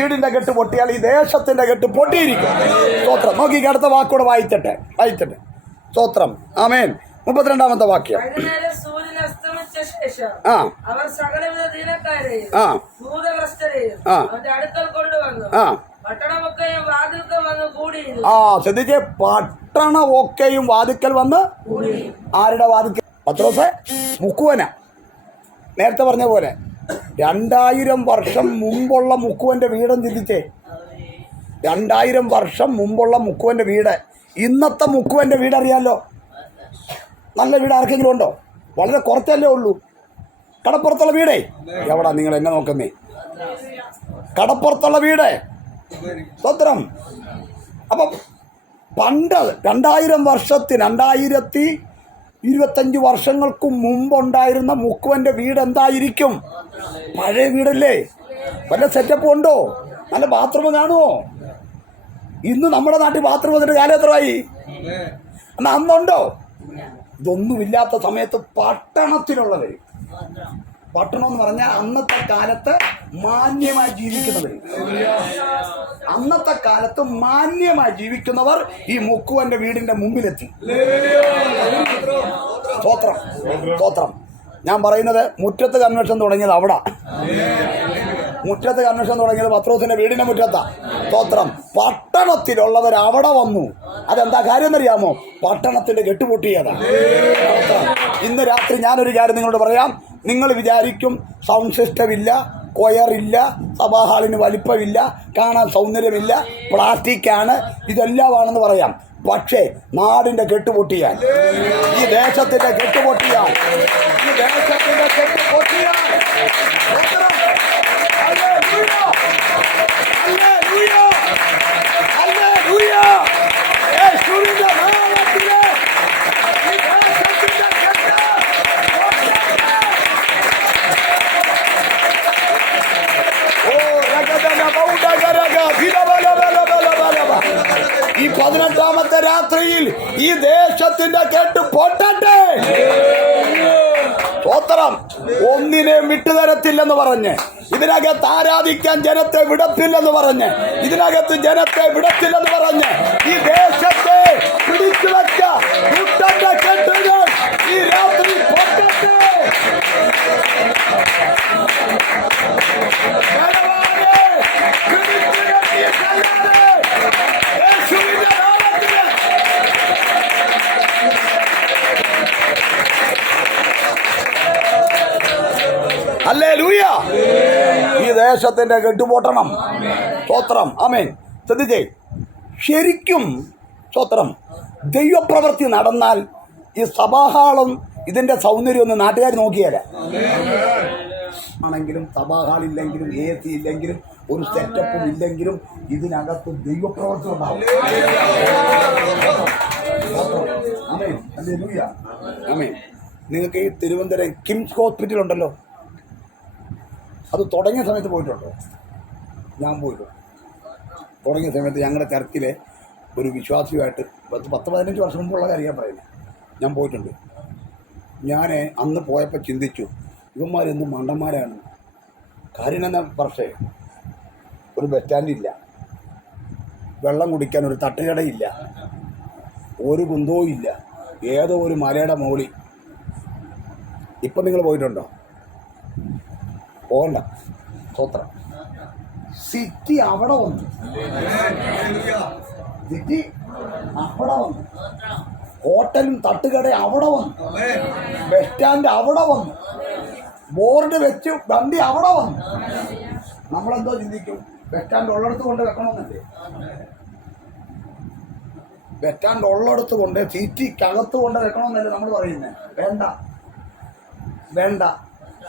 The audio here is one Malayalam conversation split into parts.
വീടിന്റെ കെട്ട് പൊട്ടിയാൽ ഈ ദേശത്തിന്റെ കെട്ട് പൊട്ടിയിരിക്കും. സ്തോത്രം. നോക്കി അടുത്ത വാക്കോടെ വായിച്ചട്ടെ. വായിച്ചട്ടെ. സ്തോത്രം. ആമേൻ. മുപ്പത്തിരണ്ടാമത്തെ വാക്യം. ആ. അവർ സകലവിധ ദീനക്കാരെയും ആ. ഭൂതഗ്രസ്തരെയും ആ. അടുക്കൽ കൊണ്ടുവന്നു. ആ. ആ ശ്രദ്ധിച്ചേ പട്ടണം ഒക്കെയും വാതിക്കൽ വന്ന് ആരുടെ വാതിക്കൽ പത്രോസെ മുക്കുവന. നേരത്തെ പറഞ്ഞ പോലെ. രണ്ടായിരം വർഷം മുമ്പുള്ള മുക്കുവന്റെ വീടും ചിന്തിച്ചേ. രണ്ടായിരം വർഷം മുമ്പുള്ള മുക്കുവന്റെ വീട്. ഇന്നത്തെ മുക്കുവന്റെ വീട് അറിയാലോ? നല്ല വീട് ആർക്കെങ്കിലും ഉണ്ടോ? വളരെ കുറച്ചല്ലേ ഉള്ളൂ. കടപ്പുറത്തുള്ള വീടേ? എവിടാ നിങ്ങൾ എന്നെ നോക്കുന്നേ? കടപ്പുറത്തുള്ള വീട്? സ്വത്രം അപ്പം പണ്ട് രണ്ടായിരം വർഷത്തിന് രണ്ടായിരത്തി ഇരുപത്തഞ്ച് വർഷങ്ങൾക്ക് മുമ്പുണ്ടായിരുന്ന മുക്കുവന്റെ വീട് എന്തായിരിക്കും? പഴയ വീടല്ലേ? വല്ല സെറ്റപ്പ് ഉണ്ടോ? നല്ല ബാത്റൂം കാണുമോ ഇന്ന് നമ്മുടെ നാട്ടിൽ ബാത്റൂം വന്നിട്ട് കാലം എത്രയായി? എന്നാ അന്നുണ്ടോ? ഇതൊന്നുമില്ലാത്ത സമയത്ത് പട്ടണത്തിലുള്ളവർ പട്ടണം എന്ന് പറഞ്ഞാൽ അന്നത്തെ കാലത്ത് മാന്യമായി ജീവിക്കുന്നവർ. അന്നത്തെ കാലത്ത് മാന്യമായി ജീവിക്കുന്നവർ ഈ മുക്കുവന്റെ വീടിന്റെ മുമ്പിലെത്തി. സ്തോത്രം. സ്തോത്രം. ഞാൻ പറയുന്നത് മുറ്റത്ത് കൺവെൻഷൻ തുടങ്ങിയത് അവിടെ. മുറ്റത്ത് കൺവെൻഷൻ തുടങ്ങിയത് പത്രോസിന്റെ വീടിന്റെ മുറ്റത്താ. സ്തോത്രം. പട്ടണത്തിലുള്ളവർ അവിടെ വന്നു. അതെന്താ കാര്യം എന്നറിയാമോ? പട്ടണത്തിന്റെ കെട്ടുപൊട്ടിയതാണ്. ഇന്ന് രാത്രി ഞാനൊരു കാര്യം നിങ്ങളോട് പറയാം. നിങ്ങൾ വിചാരിക്കും സൗണ്ട് സിസ്റ്റം ഇല്ല. കൊയറില്ല സഭാഹാളിന് വലിപ്പമില്ല കാണാൻ സൗന്ദര്യമില്ല പ്ലാസ്റ്റിക് ആണ്. ഇതെല്ലാമാണെന്ന് പറയാം. പക്ഷേ നാടിന്റെ കെട്ടുപൊട്ടിയാൽ ഈ ദേശത്തിന്റെ കെട്ടുപൊട്ടിയാൽ ഈ ദേശത്തിന്റെ കെട്ടുപൊട്ടിയാൽ വിട്ടുതരത്തില്ലെന്ന് പറഞ്ഞ്. ഇതിനകത്ത് ആരാധിക്കാൻ ജനത്തെ വിടത്തില്ലെന്ന് പറഞ്ഞ്. ഇതിനകത്ത് ജനത്തെ വിടത്തില്ലെന്ന് പറഞ്ഞ്. ഈ ഈ ദേശത്തിന്റെ കെട്ടുപൊട്ടണം സ്തോത്രം. അമേൻ ശ്രദ്ധിച്ചേ. ശരിക്കും സ്തോത്രം. ദൈവപ്രവൃത്തി നടന്നാൽ ഈ സഭാഹാളും ഇതിന്റെ സൗന്ദര്യം ഒന്ന് നാട്ടുകാർ നോക്കിയാലേ ആണെങ്കിലും സഭാഹാളില്ലെങ്കിലും എ സി ഇല്ലെങ്കിലും ഒരു സെറ്റപ്പും ഇല്ലെങ്കിലും ഇതിനകത്ത് ദൈവപ്രവർത്തി ഉണ്ടാവും. ആമേൻ. ആമേൻ. നിങ്ങൾക്ക് ഈ തിരുവനന്തപുരം കിംസ് ഹോസ്പിറ്റൽ ഉണ്ടല്ലോ. അത് തുടങ്ങിയ സമയത്ത് പോയിട്ടുണ്ടോ? ഞാൻ പോയിട്ടുണ്ട്. തുടങ്ങിയ സമയത്ത് ഞങ്ങളുടെ ചർച്ചിലെ ഒരു വിശ്വാസിയുമായിട്ട് പത്ത് പത്ത് പതിനഞ്ച് വർഷം മുമ്പുള്ള കാര്യം ഞാൻ പറയുന്നത് ഞാൻ പോയിട്ടുണ്ട്. ഞാൻ അന്ന് പോയപ്പോൾ ചിന്തിച്ചു ഇവന്മാരെന്ത് മണ്ടന്മാരാണ്. കാര്യം എന്ന പക്ഷേ ഒരു ബസ് സ്റ്റാൻഡില്ല വെള്ളം കുടിക്കാൻ ഒരു തട്ടുകടയില്ല. ഒരു കുന്തവും ഇല്ല. ഏതോ ഒരു മലയുടെ മുകളിൽ ഇപ്പം നിങ്ങൾ പോയിട്ടുണ്ടോ? പോകണ്ട സ്വത്രം സിറ്റി അവിടെ വന്നു. സിറ്റി അവിടെ വന്നു. ഹോട്ടലും തട്ടുകട അവിടെ വന്നു. ബസ് സ്റ്റാൻഡ് അവിടെ വന്നു. ബോർഡ് വെച്ച് വണ്ടി അവിടെ വന്നു. നമ്മളെന്തോ ചിന്തിക്കും. ബസ് സ്റ്റാൻഡ് ഉള്ളിടത്ത് കൊണ്ട് വെക്കണമെന്നല്ലേ? ബസ് സ്റ്റാൻഡ് ഉള്ളിടത്ത് കൊണ്ട് സിറ്റിക്കകത്ത് കൊണ്ട് വെക്കണമെന്നല്ലേ നമ്മൾ പറയുന്നത് വേണ്ട. വേണ്ട.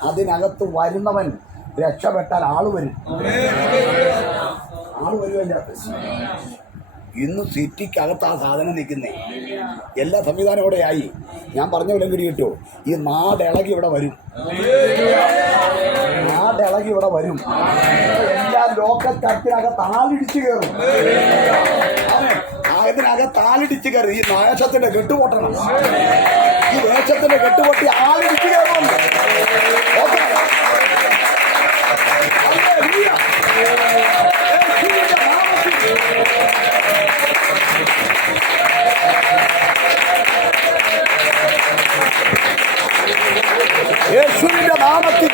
അതിനകത്ത് വരുന്നവൻ രക്ഷപ്പെട്ടാൽ ആൾ വരും. ആൾ വരുമല്ല ഇന്ന് സിറ്റിക്കകത്ത് ആ സാധനം നിൽക്കുന്നേ. എല്ലാ സംവിധാനം ഇവിടെ ആയി ഞാൻ പറഞ്ഞ വിലം കിടി കിട്ടുമോ ഈ നാടിളകി ഇവിടെ വരും. നാടിളകി ഇവിടെ വരും. എല്ലാ ലോക്കൽ ആളിടിച്ചു കയറും. അതെ, അതിനകത്ത് ആളിടിച്ചു കയറി. ഈ നാശത്തിന്റെ കെട്ടുപൊട്ടണം. ഈ വേഷത്തിന്റെ കെട്ടുപൊട്ടി ആലപിച്ചു കയറുന്നുണ്ട് യേശുവിന്റെ നാമത്തിൽ.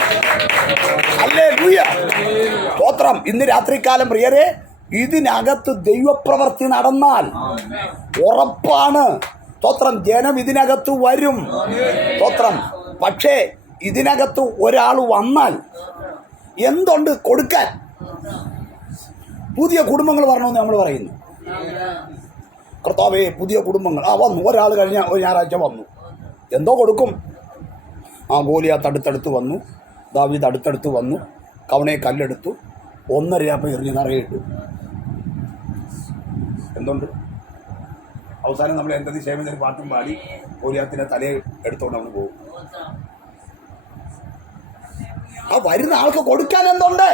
അല്ലേ സ്തോത്രം. ഇന്ന് രാത്രികാലം പ്രിയരെ ഇതിനകത്ത് ദൈവപ്രവർത്തി നടന്നാൽ ഉറപ്പാണ്. സ്തോത്രം ജനം ഇതിനകത്ത് വരും. സ്തോത്രം. പക്ഷേ ഇതിനകത്ത് ഒരാൾ വന്നാൽ എന്തുണ്ട് കൊടുക്കാൻ? പുതിയ കുടുംബങ്ങൾ വരണമെന്ന് നമ്മൾ പറയുന്നു. കർത്താവേ പുതിയ കുടുംബങ്ങൾ. ആ വന്നു. ഒരാൾ കഴിഞ്ഞ ഒരു ഞായറാഴ്ച വന്നു. എന്തോ കൊടുക്കും. ആ ഗോലിയാത്ത് അടുത്തടുത്ത് വന്നു. ദാവീദ് അടുത്തടുത്ത് വന്നു. കവണയെ കല്ലെടുത്തു. ഒന്നരയാപ്പം എറിഞ്ഞ് നിറയിട്ടു എന്തുണ്ട്? അവസാനം നമ്മൾ എന്തെന്ന് ക്ഷേമത്തിന് പാട്ടും പാടി ഗോലിയാത്തിന്റെ തലയെ എടുത്തോണ്ട് അവന് പോകും. ആ വരുന്ന ആൾക്ക് കൊടുക്കാൻ എന്തുണ്ട്?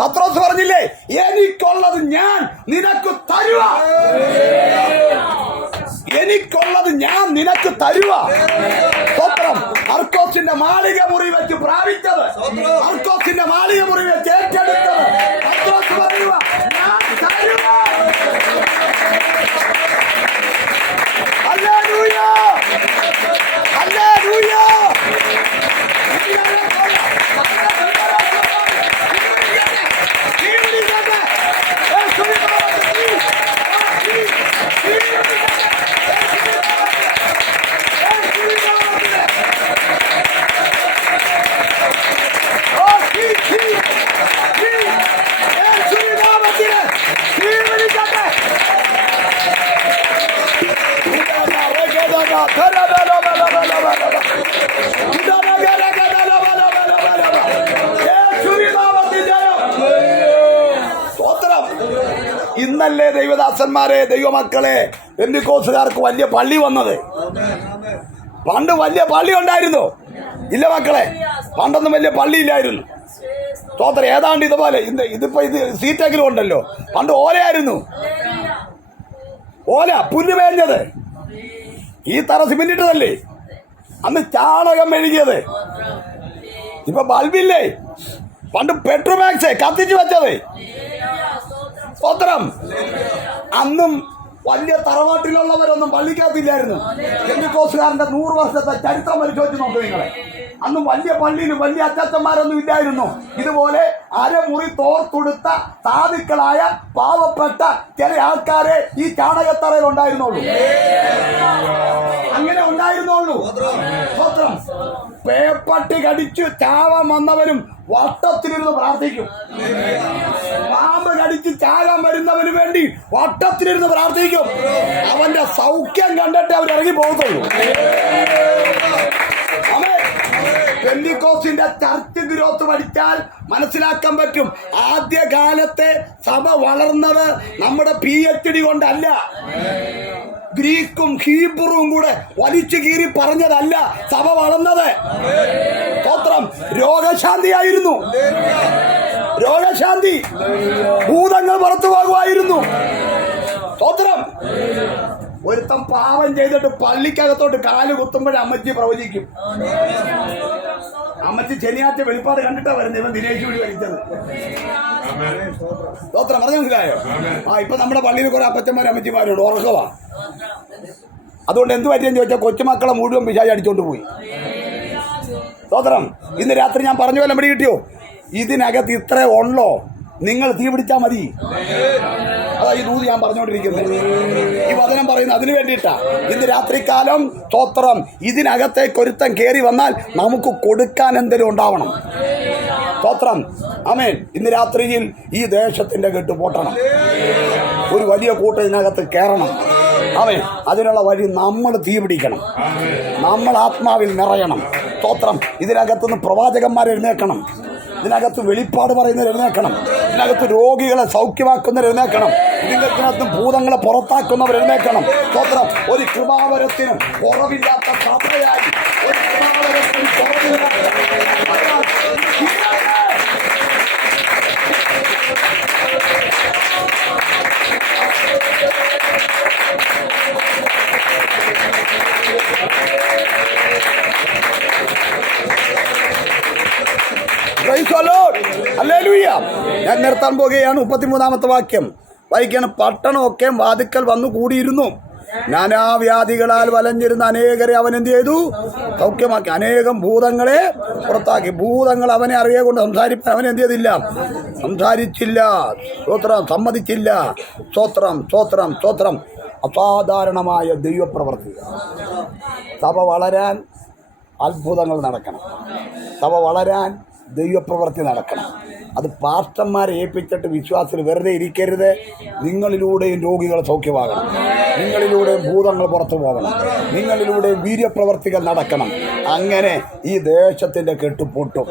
പത്രോസ് പറഞ്ഞില്ലേ എനിക്കുള്ളത് ഞാൻ നിനക്ക് തരുവ. എനിക്കുള്ളത് ഞാൻ നിനക്ക് തരുവ. സ്വത്രം അർക്കോസിന്റെ മാളിക മുറി വെച്ച് പ്രാപിച്ചത്. അർക്കോസിന്റെ മാളിക മുറി വെച്ച് ഏറ്റെടുത്തത്. പത്രോസ് പറയുക ഇന്നല്ലേ ദൈവദാസന്മാരെ ദൈവമക്കളെ? പെന്തിക്കോസുകാർക്ക് വലിയ പള്ളി വന്നത്. പണ്ട് വലിയ പള്ളി ഉണ്ടായിരുന്നു. ഇല്ല മക്കളെ പണ്ടൊന്നും വലിയ പള്ളി ഇല്ലായിരുന്നു. സ്തോത്രം. ഏതാണ്ട് ഇതുപോലെ ഇന്ന് ഇതിപ്പോ ഇത് സീറ്റെങ്കിലും ഉണ്ടല്ലോ. പണ്ട് ഓലയായിരുന്നു. ഓല പുല്ല് മേഞ്ഞത് ഈ തറ സിമെന്റ് അന്ന് ചാണകം മെഴുകിയത്. ഇപ്പൊ ബൾബില്ലേ? പണ്ട് പെട്രോമാക്സ് കത്തിച്ചു വെച്ചത്. സ്തോത്രം അന്നും വലിയ തറവാട്ടിലുള്ളവരൊന്നും പള്ളിക്കകത്തില്ലായിരുന്നു. പെന്തിക്കോസുകാരന്റെ നൂറ് വർഷത്തെ ചരിത്രം പരിശോധിച്ച് നോക്ക് നിങ്ങളെ. അന്നും വലിയ പള്ളിയിലും വലിയ അച്ചാച്ചന്മാരൊന്നും ഇല്ലായിരുന്നു. ഇതുപോലെ അരമുറി തോർത്തൊടുത്ത സാധുക്കളായ പാവപ്പെട്ട ചില ആൾക്കാരെ ഈ ചാണകത്തറയിൽ ഉണ്ടായിരുന്നുള്ളൂ. അങ്ങനെ ഉണ്ടായിരുന്നുള്ളൂ. പേപ്പട്ടി കടിച്ചു ചാവാൻ വന്നവരും വട്ടത്തിലിരുന്ന് പ്രാർത്ഥിക്കും. പാമ്പ് കടിച്ച് ചാകാൻ വരുന്നവന് വേണ്ടി വട്ടത്തിലിരുന്ന് പ്രാർത്ഥിക്കും. അവന്റെ സൗഖ്യം കണ്ടിട്ട് അവർ ഇറങ്ങി പോകത്തുള്ളൂ. പെന്തിക്കോസിന്റെ ചർച്ച് ഗ്രോത്ത് പഠിച്ചാൽ മനസ്സിലാക്കാൻ പറ്റും. ആദ്യ കാലത്തെ സഭ വളർന്നത് നമ്മുടെ പി എച്ച് ഡി കൊണ്ടല്ല. ഗ്രീക്കും ഹീബ്രുവും കൂടെ വലിച്ചു കീറി പറഞ്ഞതല്ല സഭ വളർന്നത്. സ്തോത്രം രോഗശാന്തിയായിരുന്നു. രോഗശാന്തി ഭൂതങ്ങൾ പുറത്തു പോകുമായിരുന്നു. സ്തോത്രം. ഒരുത്തം പാവം ചെയ്തിട്ട് പള്ളിക്കകത്തോട്ട് കാൽ കുത്തുമ്പോഴേ അമ്മച്ചി പ്രവചിക്കും. അമ്മച്ചി ശനിയാഴ്ച വെളിപ്പാട് കണ്ടിട്ടാ വരുന്നത് ഇവൻ ദിനേശ് കൂടി വലിച്ചത് സ്തോത്രം. പറഞ്ഞു മനസ്സിലായോ? ആ ഇപ്പൊ നമ്മുടെ പള്ളിയിൽ കുറെ അപ്പച്ചന്മാരും അമ്മച്ചിമാരുണ്ട്. ഉറക്കവാ. അതുകൊണ്ട് എന്ത് പറ്റിയെന്ന് ചോദിച്ചാൽ കൊച്ചുമക്കളെ മുഴുവൻ പിശാചി അടിച്ചോണ്ട് പോയി. സ്തോത്രം ഇന്ന് രാത്രി ഞാൻ പറഞ്ഞു വല്ലം പിടി കിട്ടിയോ? ഇതിനകത്ത് ഇത്ര ഉള്ളോ? നിങ്ങൾ തീ പിടിച്ചാൽ മതി. അതാ ഈ ദൂത് ഞാൻ പറഞ്ഞുകൊണ്ടിരിക്കുന്നത്. ഈ വചനം പറയുന്നത് അതിനു വേണ്ടിയിട്ടാ. ഇന്ന് രാത്രിക്കാലം സ്തോത്രം. ഇതിനകത്തേക്ക് കൊരുത്തം കയറി വന്നാൽ നമുക്ക് കൊടുക്കാൻ എന്തെങ്കിലും ഉണ്ടാവണം. സ്തോത്രം. അമേൻ ഇന്ന് രാത്രിയിൽ ഈ ദേശത്തിന്റെ കെട്ട് പൊട്ടണം. ഒരു വലിയ കൂട്ടം ഇതിനകത്ത് കയറണം. അവൻ അതിനുള്ള വഴി നമ്മൾ തീ പിടിക്കണം. നമ്മൾ ആത്മാവിൽ നിറയണം. സ്തോത്രം. ഇതിനകത്തുനിന്ന് പ്രവാചകന്മാർ എഴുന്നേക്കണം ഇതിനകത്ത് വെളിപ്പാട് പറയുന്നവർ എഴുന്നേക്കണം ഇതിനകത്ത് രോഗികളെ സൗഖ്യമാക്കുന്നവർ എഴുന്നേക്കണം ഇതിനകത്തിനകത്ത് ഭൂതങ്ങളെ പുറത്താക്കുന്നവർ എഴുന്നേക്കണം സ്തോത്രം. ഒരു കൃപാവരത്തിന് കുറവില്ലാത്ത സഭയായി Hallelujah. ഞാൻ നിർത്താൻ പോകുകയാണ് മുപ്പത്തിമൂന്നാമത്തെ വാക്യം. വായിക്കാണ് പട്ടണമൊക്കെ വാതുക്കൽ വന്നു കൂടിയിരുന്നു. നാനാവ്യാധികളാൽ വലഞ്ഞിരുന്ന അനേകരെ അവൻ എന്ത് ചെയ്തു? സൗഖ്യമാക്കി. അനേകം ഭൂതങ്ങളെ പുറത്താക്കി. ഭൂതങ്ങൾ അവനെ അറിയെ കൊണ്ട് സംസാരിപ്പാൻ അവൻ എന്ത് ചെയ്തില്ല? സംസാരിച്ചില്ല. സ്തോത്രം സമ്മതിച്ചില്ല. സ്തോത്രം സ്തോത്രം സ്തോത്രം. അസാധാരണമായ ദൈവപ്രവർത്തി സഭ വളരാൻ അത്ഭുതങ്ങൾ നടക്കണം. സഭ വളരാൻ ദൈവപ്രവൃത്തി നടക്കണം. അത് പാസ്റ്റർമാരെ ഏൽപ്പിച്ചിട്ട് വിശ്വാസത്തിൽ വെറുതെ ഇരിക്കരുത്. നിങ്ങളിലൂടെയും രോഗികൾ സൗഖ്യമാകണം. നിങ്ങളിലൂടെയും ഭൂതങ്ങൾ പുറത്തു പോകണം. നിങ്ങളിലൂടെയും വീര്യപ്രവർത്തികൾ നടക്കണം. അങ്ങനെ ഈ ദേശത്തിന്റെ കെട്ടുപൂട്ടും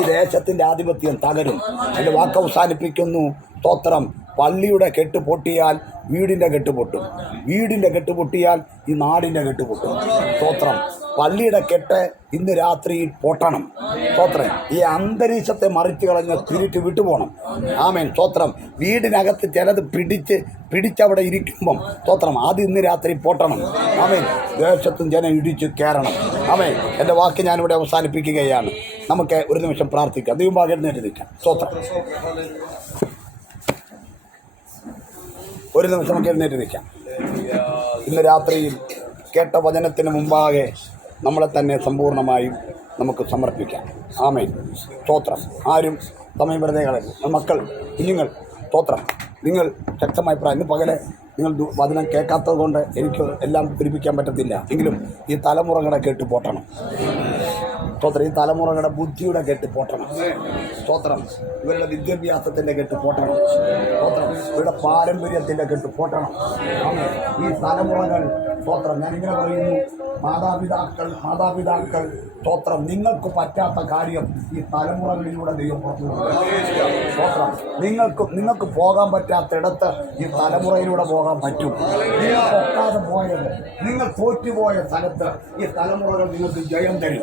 ഈ ദേശത്തിന്റെ ആധിപത്യം തകരും. എന്റെ വാക്ക് അവസാനിപ്പിക്കുന്നു. സ്തോത്രം. പള്ളിയുടെ കെട്ടുപൊട്ടിയാൽ വീടിന്റെ കെട്ട് പൊട്ടും. വീടിന്റെ കെട്ട് പൊട്ടിയാൽ ഈ നാടിന്റെ കെട്ടുപൊട്ടും സ്തോത്രം. പള്ളിയുടെ കെട്ട് ഇന്ന് രാത്രി പൊട്ടണം. സ്തോത്രം. ഈ അന്തരീക്ഷത്തെ മറിച്ച് കളഞ്ഞ് തിരിച്ച് വിട്ടുപോകണം. ആമേൻ. സ്തോത്രം. വീടിനകത്ത് ചിലത് പിടിച്ച് പിടിച്ചവിടെ ഇരിക്കുമ്പം സ്തോത്രം. അത് ഇന്ന് രാത്രി പൊട്ടണം. ആമേൻ. ദേശത്തും ജനം ഇടിച്ച് കയറണം. ആമേൻ. എന്റെ വാക്ക് ഞാനിവിടെ അവസാനിപ്പിക്കുകയാണ്. നമുക്ക് ഒരു നിമിഷം പ്രാർത്ഥിക്കാം. ദൈവം എഴുന്നേറ്റ് നിൽക്കാം സ്തോത്രം. ഒരു നിമിഷം നമുക്ക് എഴുന്നേറ്റ് നിൽക്കാം ഇന്ന് രാത്രിയിൽ കേട്ട വചനത്തിന് മുമ്പാകെ നമ്മളെ തന്നെ സമ്പൂർണമായും നമുക്ക് സമർപ്പിക്കാം. ആമേൻ. സ്തോത്രം. ആരും സമയം വെറുതെ കളയരുത്. മക്കൾ കുഞ്ഞുങ്ങൾ സ്തോത്രം. നിങ്ങൾ ശക്തമായി പ്രായം. ഇന്ന് പകലെ നിങ്ങൾ വചനം കേൾക്കാത്തത് കൊണ്ട് എനിക്ക് എല്ലാം പിടിപ്പിക്കാൻ പറ്റത്തില്ല. എങ്കിലും ഈ തലമുറകളെ കേട്ട് പോട്ടണം. സ്തോത്രം. ഈ തലമുറകളുടെ ബുദ്ധിയുടെ കെട്ട് പോട്ടണം സ്തോത്രം. ഇവരുടെ വിദ്യാഭ്യാസത്തിന്റെ കെട്ട് പോട്ടണം സ്തോത്രം. ഇവരുടെ പാരമ്പര്യത്തിന്റെ കെട്ട് പോട്ടണം. ഈ തലമുറകൾ സ്തോത്രം. ഞാൻ ഇങ്ങനെ പറയുന്നു. മാതാപിതാക്കൾ മാതാപിതാക്കൾ സ്തോത്രം. നിങ്ങൾക്ക് പറ്റാത്ത കാര്യം ഈ തലമുറകളിലൂടെ ദൈവം പുറത്തു സ്തോത്രം. നിങ്ങൾക്ക് നിങ്ങൾക്ക് പോകാൻ പറ്റാത്തിടത്ത് ഈ തലമുറയിലൂടെ പോകാൻ പറ്റും. നിങ്ങൾ പൊക്കാതെ പോയത് നിങ്ങൾ തോറ്റുപോയ സ്ഥലത്ത് ഈ തലമുറകൾ നിങ്ങൾക്ക് ജയം തരും.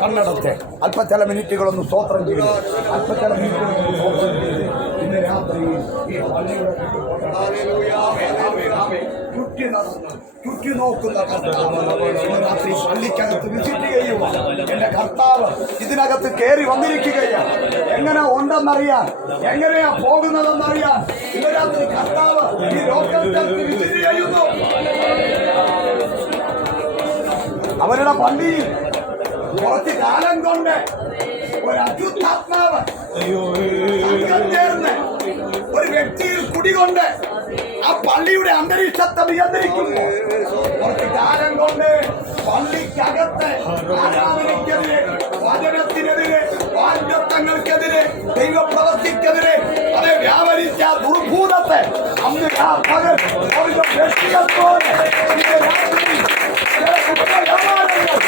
കണ്ണടച്ച്. അല്പ ചില മിനിറ്റുകളൊന്ന് സ്തോത്രം ചെയ്തു അല്പ ചില മിനിറ്റുകളൊന്ന് സ്തോത്രം ചെയ്ത് ഇന്ന് രാത്രി ഈ നോക്കുന്ന രാത്രി എന്റെ കർത്താവ് ഇതിനകത്ത് കയറി വന്നിരിക്കുകയാണ്. എങ്ങനെ ഉണ്ടെന്നറിയാൻ എങ്ങനെയാ പോകുന്നതെന്നറിയാൻ ഇന്ന് രാത്രി കർത്താവ് ഈ ലോകത്തിൽ വിസിറ്റ് ചെയ്യുന്നു. അവരുടെ പള്ളിയിൽ കുറച്ച് കാലം കൊണ്ട് ഒരു അത്യുദ്ധാത്മാവ് ചേർന്ന് ഒരു വ്യക്തിയിൽ കുടികൊണ്ട് ആ പള്ളിയുടെ അന്തരീക്ഷത്തെ നിയന്ത്രിക്കുന്നു. കുറച്ച് കാലം കൊണ്ട് പള്ളിക്കകത്ത് ആരാധനയ്ക്കെതിരെ വചനത്തിനെതിരെ വാഗ്ദത്തങ്ങൾക്കെതിരെ ദൈവപ്രവർത്തിക്കെതിരെ അത് വ്യാപരിച്ച ദുർഭൂതത്തെ അന്ന് ആ പകൽ അവരുടെ വ്യക്തികത്തോടെ രാത്രി やばいぞ!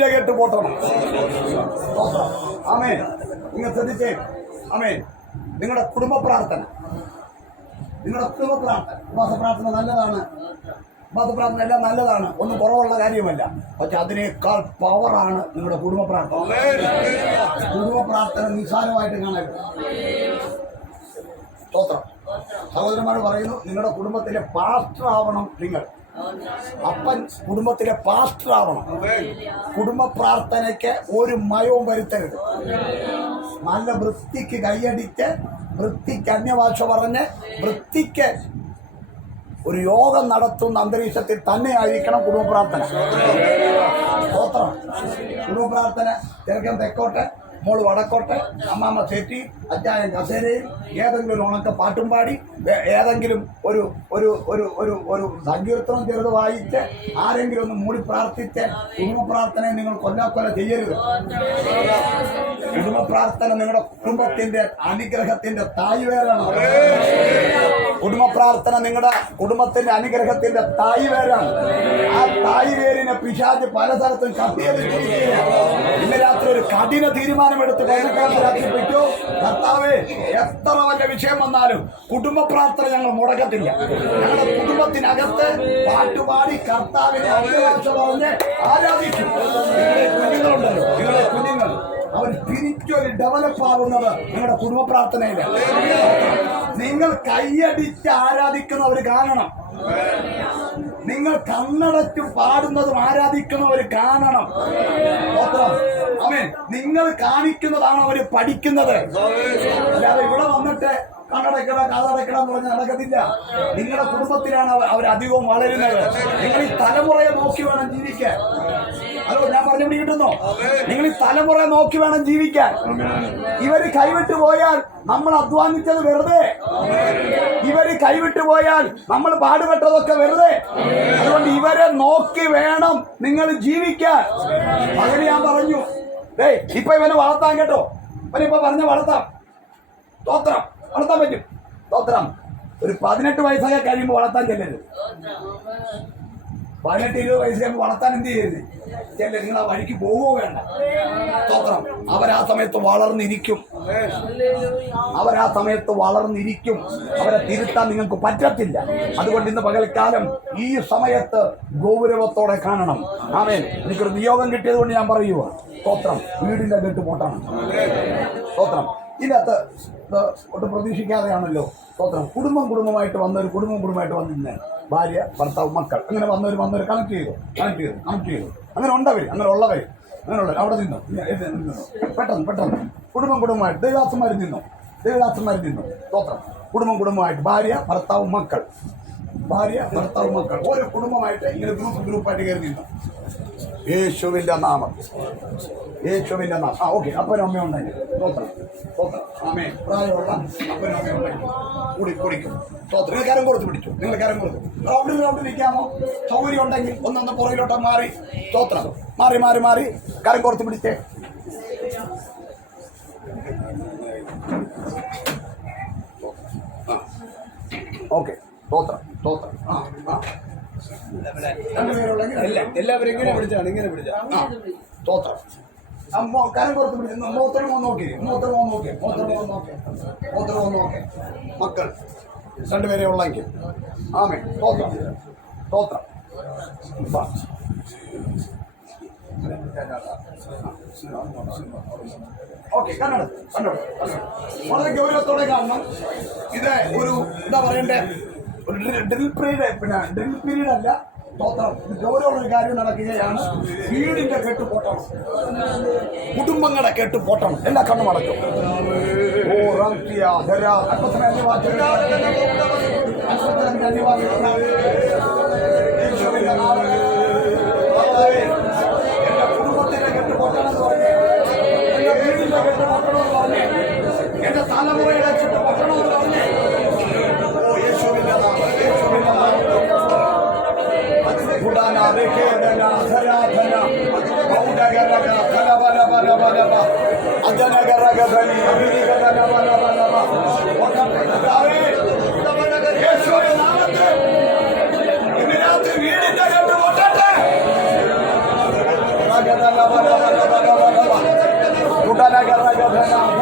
വീടിന്റെ കേട്ട് പോട്ടണം. നിങ്ങൾ ശ്രദ്ധിച്ചേ. ആമേ നിങ്ങളുടെ കുടുംബ പ്രാർത്ഥന. നിങ്ങളുടെ കുടുംബ പ്രാർത്ഥന. ഉപാസ പ്രാർത്ഥന നല്ലതാണ്. ഉപാസ പ്രാർത്ഥന എല്ലാം നല്ലതാണ്. ഒന്നും കുറവുള്ള കാര്യമല്ല. പക്ഷെ അതിനേക്കാൾ പവറാണ് നിങ്ങളുടെ കുടുംബ പ്രാർത്ഥന. കുടുംബ പ്രാർത്ഥന നിസ്സാരമായിട്ട് കാണരുത്. സ്തോത്രം. സഹോദരന്മാർ പറയുന്നു നിങ്ങളുടെ കുടുംബത്തിലെ പാസ്റ്റർ ആവണം നിങ്ങൾ. അപ്പൻ കുടുംബത്തിലെ പാസ്റ്റർ ആവണം കുടുംബ പ്രാർത്ഥനയ്ക്ക് ഒരു മയവും വരുത്തരുത്. നല്ല വൃത്തിക്ക് കൈയടിച്ച് വൃത്തിക്ക് അന്യഭാഷ പറഞ്ഞ് വൃത്തിക്ക് ഒരു യോഗം നടത്തുന്ന അന്തരീക്ഷത്തിൽ തന്നെയായിരിക്കണം കുടുംബ പ്രാർത്ഥന. സ്തോത്രം. കുടുംബ പ്രാർത്ഥന തിരക്കം തെക്കോട്ട്. മോൾ വടക്കോട്ട് അമ്മാമ്മ സെറ്റി അജ്ഞാനം കസേരയിൽ ഏതെങ്കിലും ഒരു ഉണക്ക പാട്ടും പാടി ഏതെങ്കിലും ഒരു ഒരു ഒരു ഒരു ഒരു സങ്കീർത്തനം ചെറുത് വായിച്ച് ആരെങ്കിലും ഒന്ന് മൂടി പ്രാർത്ഥിച്ച് കുടുംബ പ്രാർത്ഥനയെ നിങ്ങൾ കൊല്ലാക്കൊല ചെയ്യരുത്. കുടുംബ പ്രാർത്ഥന നിങ്ങളുടെ കുടുംബത്തിന്റെ അനുഗ്രഹത്തിന്റെ തായ്വേരാണ് കുടുംബ പ്രാർത്ഥന നിങ്ങളുടെ കുടുംബത്തിന്റെ അനുഗ്രഹത്തിന്റെ തായ്വേരാണ് ആ തായ്വേരിനെ പിശാജ് പല സ്ഥലത്തും കത്തിയെടുത്തിരിക്കുകയാണ് ഇന്ന് രാത്രി ഒരു കഠിന തീരുമാനമെടുത്ത് പതിനെട്ടാമത്തെ രാത്രി പറ്റൂ കർത്താവേ എത്ര വലിയ വിഷയം വന്നാലും കുടുംബ പ്രാർത്ഥന ഞങ്ങൾ മുടക്കത്തില്ല. ഞങ്ങളുടെ കുടുംബത്തിനകത്ത് പാട്ടുപാടി കർത്താവിനെ അഭിലാഷ പറഞ്ഞ് ആരാധിക്കും. നിങ്ങളെ കുഞ്ഞുങ്ങളുണ്ടല്ലോ നിങ്ങളെ കുഞ്ഞുങ്ങൾ. അവർ തിരിച്ചൊരു ഡെവലപ്പ് ആവുന്നത് നിങ്ങളുടെ കുടുംബ പ്രാർത്ഥനയില്ല നിങ്ങൾ കൈയടിച്ച് ആരാധിക്കുന്നവർ കാണണം. നിങ്ങൾ കണ്ണടച്ച് പാടുന്നതും ആരാധിക്കുന്നവർ കാണണം. ആമേൻ. നിങ്ങൾ കാണിക്കുന്നതാണ് അവർ പഠിക്കുന്നത്. അല്ലാതെ ഇവിടെ വന്നിട്ട് കണ്ണടക്കണം കാതടക്കണം എന്ന് പറഞ്ഞ് നടക്കത്തില്ല. നിങ്ങളുടെ കുടുംബത്തിലാണ് അവർ അവർ അധികവും വളരുന്നത്. നിങ്ങൾ ഈ തലമുറയെ നോക്കി വേണം ജീവിക്കാൻ. ഹലോ ഞാൻ പറഞ്ഞു പിടികിട്ടുന്നോ നിങ്ങൾ ഈ തലമുറ നോക്കി വേണം ജീവിക്കാൻ. ഇവർ കൈവിട്ടു പോയാൽ നമ്മൾ അധ്വാനിച്ചത് വെറുതെ. ഇവർ കൈവിട്ടു പോയാൽ നമ്മൾ പാടുപെട്ടതൊക്കെ വെറുതെ. അതുകൊണ്ട് ഇവരെ നോക്കി വേണം നിങ്ങൾ ജീവിക്കാൻ. അങ്ങനെ ഞാൻ പറഞ്ഞു. ഏയ് ഇപ്പൊ ഇവനെ വളർത്താൻ കേട്ടോ. ഇവനിപ്പൊ പറഞ്ഞു വളർത്താം. തോത്രം വളർത്താൻ പറ്റും. തോത്രം ഒരു പതിനെട്ട് വയസ്സായ കഴിയുമ്പോൾ വളർത്താൻ ചെല്ലരുത്. പതിനെട്ട് ഇരുപത് കഴിയുമ്പോൾ വളർത്താൻ എന്ത് ചെയ്യരുത്? ചില നിങ്ങൾ ആ വഴിക്ക് പോവുകയോ വേണ്ട. സ്തോത്രം. അവരാ സമയത്ത് വളർന്നിരിക്കും. അവരാ സമയത്ത് വളർന്നിരിക്കും. അവരെ തിരുത്താൻ നിങ്ങൾക്ക് പറ്റത്തില്ല. അതുകൊണ്ട് ഇന്ന് പകൽക്കാലം ഈ സമയത്ത് ഗൗരവത്തോടെ കാണണം. ആമേൻ. എനിക്കൊരു നിയോഗം കിട്ടിയത് കൊണ്ട് ഞാൻ പറയുക സ്തോത്രം. വീടിന്റെ കെട്ട് പൊട്ടണം. സ്തോത്രം. ഇതിനകത്ത് ഇത് ഒട്ടും പ്രതീക്ഷിക്കാതെയാണല്ലോ. സ്തോത്രം. കുടുംബം കുടുംബമായിട്ട് വന്ന ഒരു കുടുംബം കുടുംബമായിട്ട് വന്നിരുന്നേ. ഭാര്യ ഭർത്താവ് മക്കൾ. അങ്ങനെ വന്നവർ വന്നവർ കണക്ട് ചെയ്തു. കണക്ട് ചെയ്തു കണക്ട് ചെയ്തു. അങ്ങനെ ഉണ്ടവർ അങ്ങനെ ഉള്ളവർ അങ്ങനെ ഉള്ളവർ അവിടെ നിന്നു. പെട്ടെന്ന് പെട്ടെന്ന്. കുടുംബം കുടുംബമായിട്ട് ദൈവാസന്മാർ നിന്നു. ദൈവദാസന്മാർ നിന്നു. സ്തോത്രം കുടുംബം കുടുംബമായിട്ട് ഭാര്യ ഭർത്താവ് മക്കൾ. ഭാര്യ ഭർത്താവ് മക്കൾ. ഓരോ കുടുംബമായിട്ട് ഇങ്ങനെ ഗ്രൂപ്പ് ഗ്രൂപ്പായിട്ട് കയറി നിന്നു. യേശുവിന്റെ നാമം. യേശുവിന്റെ നാമം. ആ ഓക്കെ. അപ്പനും അമ്മയും ഉണ്ടെങ്കിൽ സ്തോത്രം. ആമേ പ്രായമുള്ള അപ്പനും ഉണ്ടെങ്കിൽ കൂടി കുടിക്കും നിങ്ങൾ കരം കൊടുത്ത് പിടിച്ചു. നിങ്ങൾ കരം കൊടുത്തു. റൗണ്ടിൽ റൗണ്ടിൽ നിൽക്കാമോ സൗകര്യം ഉണ്ടെങ്കിൽ ഒന്നൊന്ന് പുറകിലോട്ട് മാറി. സ്തോത്രം. മാറി മാറി മാറി. കരം കൊടുത്ത് പിടിച്ചേ. ഓക്കെ. സ്തോത്രം. സ്തോത്രം. ആ ആ. എല്ലാവരും ഇങ്ങനെ പിടിച്ചാണ് ഇങ്ങനെ പിടിച്ചാ ആ, സ്തോത്രം ആ, മോ- കരം കൊടുത്ത് പിടിച്ചു മൂത്രം ഒന്ന് നോക്കി. മൂത്രം ഒന്ന് നോക്കി. മൂത്രം ഒന്ന് നോക്കി. മൂത്രം ഒന്ന് നോക്കി. മക്കൾ. രണ്ടുപേരെ ഉള്ളെങ്കിൽ ആമേ തോത്രം വാ. ഓക്കെ കണ്ണട. കണ്ണട. വളരെ ഗൗരവത്തോടെ കാണണം. ഇത് ഒരു എന്താ പറയണ്ടേ? ഒരു ഡ്രിൽ പീരീഡ് പിന്നെ ഡ്രിൽ പീരീഡ് അല്ല സ്തോത്രം ഇത് ഗൗരവമുള്ള ഒരു കാര്യം നടക്കുകയാണ്. വീടിന്റെ കെട്ട് പൊട്ടണം കുടുംബങ്ങളുടെ കെട്ട് പൊട്ടണം എല്ലാ കണ്ണും അടക്കും എന്റെ കുടുംബത്തിന്റെ കെട്ട് പൊട്ടണം എന്ന് പറഞ്ഞു എന്റെ വീടിന്റെ കെട്ട് പൊട്ടണം എന്ന് പറഞ്ഞു എന്റെ തലമുറയുടെ കെട്ട് اڄ نه